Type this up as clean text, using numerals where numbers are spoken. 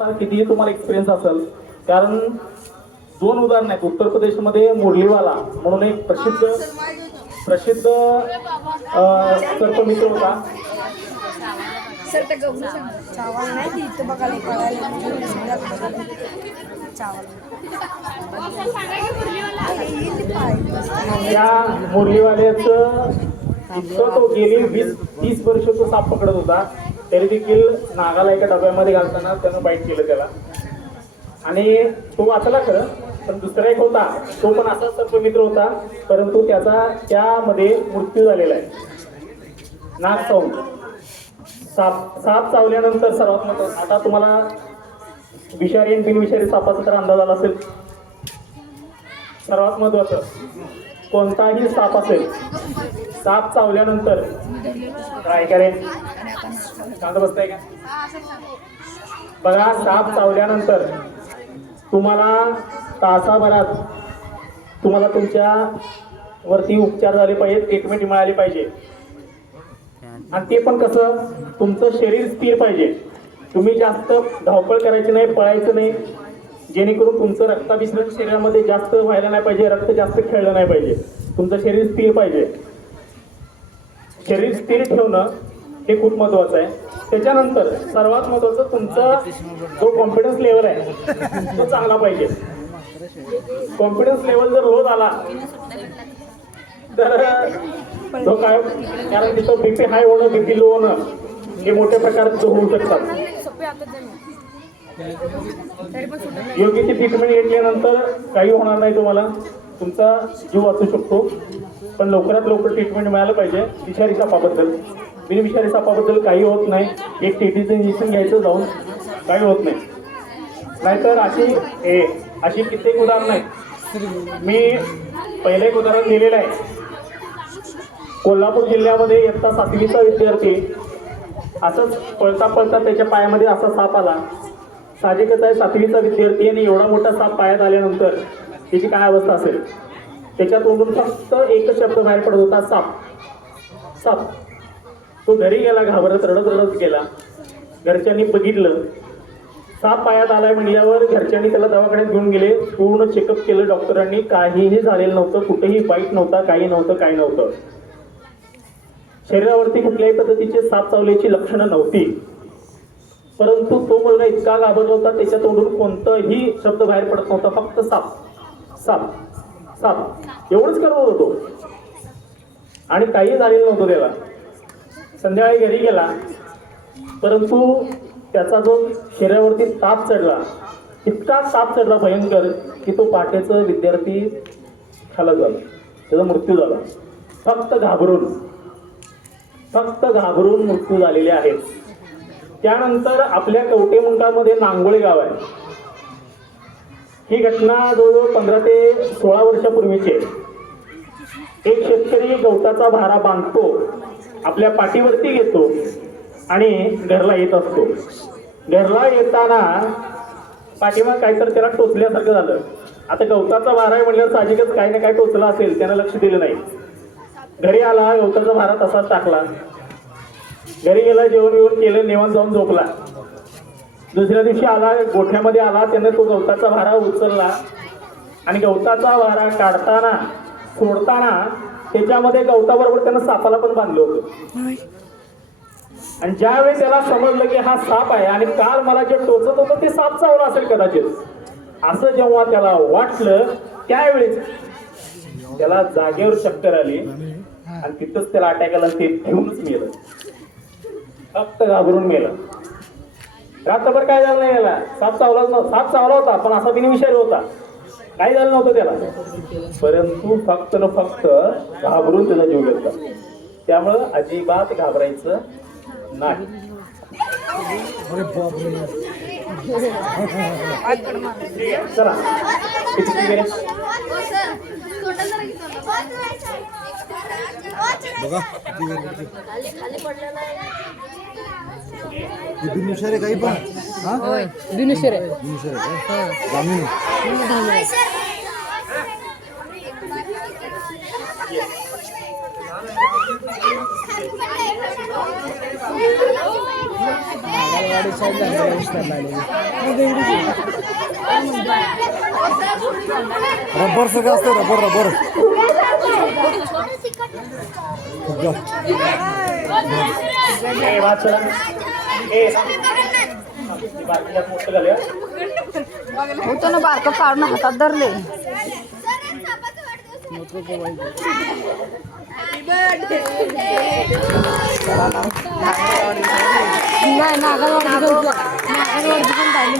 कितीही तुम्हाला एक्सपिरियन्स असेल, कारण दोन उदाहरण आहेत. उत्तर प्रदेशमध्ये मुरलीवाला म्हणून एक प्रसिद्ध सर्पमित्र होता. सर ते गहू चावल नाही ती इथं बघायला कळायला चावल या मुरलीवाल्याचं इतकं तो गेली 20-30 वर्ष तो साप पकडत होता, तरी देखील नागाला एका डब्यामध्ये घालताना त्यानं बाईट केलं त्याला. आणि तो वाचला खरं, पण दुसरा एक होता, तो पण असाच सर्पमित्र होता, परंतु त्याचा त्यामध्ये मृत्यू झालेला आहे. नाग चावून साप चावल्यानंतर सर्वात महत्त्वाचं, आता तुम्हाला विषारी आणि बिनविषारी सापाचा तर अंदाज आला असेल. सर्वात महत्त्वाचं, कोणताही साप असेल, साप चावल्यानंतर काय करेल, शांत बसताय का? बघा, साप चावल्यानंतर तुम्हाला तासाभरात तुम्हाला तुमच्या वरती उपचार झाले पाहिजेत, ट्रीटमेंट मिळाली पाहिजे. आणि ते पण कसं, तुमचं शरीर स्थिर पाहिजे. तुम्ही जास्त धावपळ करायची नाही, पळायचं नाही, जेणेकरून तुमचं रक्ताभिसरण शरीरामध्ये जास्त व्हायला नाही पाहिजे, रक्त जास्त खेळलं नाही पाहिजे. तुमचं शरीर स्थिर पाहिजे. शरीर स्थिर ठेवणं हे खूप महत्त्वाचं आहे. त्याच्यानंतर सर्वात महत्त्वाचं, तुमचा जो कॉन्फिडन्स लेवल आहे तो चांगला पाहिजे. कॉन्फिडन्स लेवल जर लो झाला तर तो काय, कारण तिथं बीपी हाय होणं, बीपी लो होणं हे मोठ्या प्रकारात होऊ शकतात. योग्य ती ट्रीटमेंट घेतल्यानंतर काही होणार नाही, तुम्हाला तुमचा जीव वाचू शकतो. पण लवकरात लवकर ट्रीटमेंट मिळालं पाहिजे. विषारी सापाबद्दल, बिनविषारी सापाबद्दल काही होत नाही. एक टीटीचं इंजेक्शन घ्यायचं जाऊन, काही होत नाही. नाहीतर अशी कित्येक उदाहरणं आहेत. मी पहिलं एक उदाहरण दिलेलं आहे. कोल्हापूर जिल्ह्यामध्ये इयत्ता 7वीचा विद्यार्थी असंच पळता पळता त्याच्या पायामध्ये असा साप आला. साहजिकच आहे, 7वीचा विद्यार्थी आणि एवढा मोठा साप पायात आल्यानंतर त्याची काय अवस्था असेल. त्याच्या तोंडून फक्त एकच शब्द बाहेर पडत होता, साप साप. तो घरी गेला, घाबरत रडत गेला. घरच्यांनी बघितलं, साप पायात आलाय म्हणल्यावर घरच्यांनी त्याला दवाखान्यात घेऊन गेले. पूर्ण चेकअप केलं डॉक्टरांनी, काहीही झालेलं नव्हतं, कुठेही बाईट नव्हता, काही नव्हतं. शरीरावरती कुठल्याही पद्धतीचे साप चावल्याची लक्षणं नव्हती. परंतु तो मुलगा इतका घाबरला होता, त्याच्या तोंडून कोणताही शब्द बाहेर पडत नव्हता, फक्त साप साप साप एवढंच करत होतो. आणि काही झालेलं नव्हतं त्याला. संध्याकाळी घरी गेला, परंतु त्याचा जो शरीरावरती ताप चढला, इतका ताप चढला भयंकर, की तो पहाटेचं विद्यार्थी खाला झाला, त्याचा मृत्यू झाला. फक्त घाबरून मृत्यू झालेले आहेत. त्यानंतर आपल्या कवटेमंकाळमध्ये नांगोळे गाव आहे. ही घटना जवळजवळ 15 ते 16 वर्षापूर्वीची. एक शेतकरी गवताचा भारा बांधतो, आपल्या पाठीवरती घेतो आणि घरला येत असतो. घरला येताना पाठीमाग काहीतरी त्याला टोचल्यासारखं झालं. आता गवताचा भारा आहे म्हणल्यावर साहजिकच काही ना काही टोचला असेल, त्यानं लक्ष दिलं नाही. घरी आला, गवताचा भारा तसाच टाकला. घरी गेला, जेवण केलं, निवांत जाऊन झोपला. दुसऱ्या दिवशी आला, गोठ्यामध्ये आला, त्याने तो गवताचा भारा उचलला आणि गवताचा भारा काढताना सोडताना त्याच्यामध्ये गवताबरोबर त्यानं सापाला पण बांधलं होतं. आणि ज्यावेळी त्याला समजलं की हा साप आहे आणि काल मला जे टोचत होतं ते साप चावला असेल कदाचित, असं जेव्हा त्याला वाटलं, त्यावेळेस त्याला जागेवर चक्कर आली आणि तिथंच त्याला अटॅक आला. ते ठेवूनच मेलं, फक्त घाबरून मेलं. रात्रभर काय झालं नाही त्याला, साप चावला होता, पण असा बिनविषारी होता, काही झालं नव्हतं त्याला. परंतु फक्त घाबरून त्याचा जीव घेतला. त्यामुळं अजिबात घाबरायचं नाही. चला बिनविषारी काही पण, बिनविषारी ग्रामीण रबर सगळं असतं रबर रबर मोठं झालं होतो ना बारकं काढून हातात धरले नाही नागालवाडी पण टाइम